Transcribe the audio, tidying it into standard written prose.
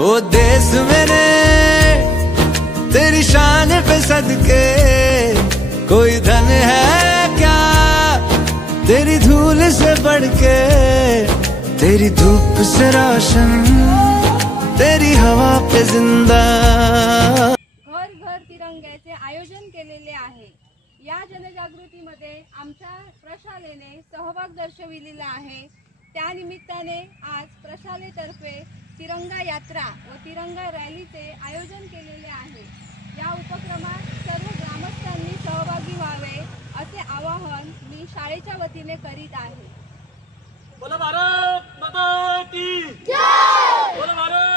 ओ देश मेरे तेरी शान पे सदके, कोई धन है क्या तेरी धूल से बढ़ के, तेरी धूप से रोशन तेरी हवा पे जिंदा। घर घर तिरंग्याचे आयोजन केलेले आहे। या जनजागृतीमध्ये आमच्या प्रशालेने सहभाग दर्शविलेला आहे। त्या निमित्ताने आज प्रशालेतर्फे तिरंगा यात्रा व तिरंगा रॅलीचे आयोजन केलेले आहे। या उपक्रमात सर्व ग्रामस्थांनी सहभागी व्हावे असे आवाहन मी शाळेच्या वतीने करीत आहे। बोलो भारत माता की जय, बोलो भारत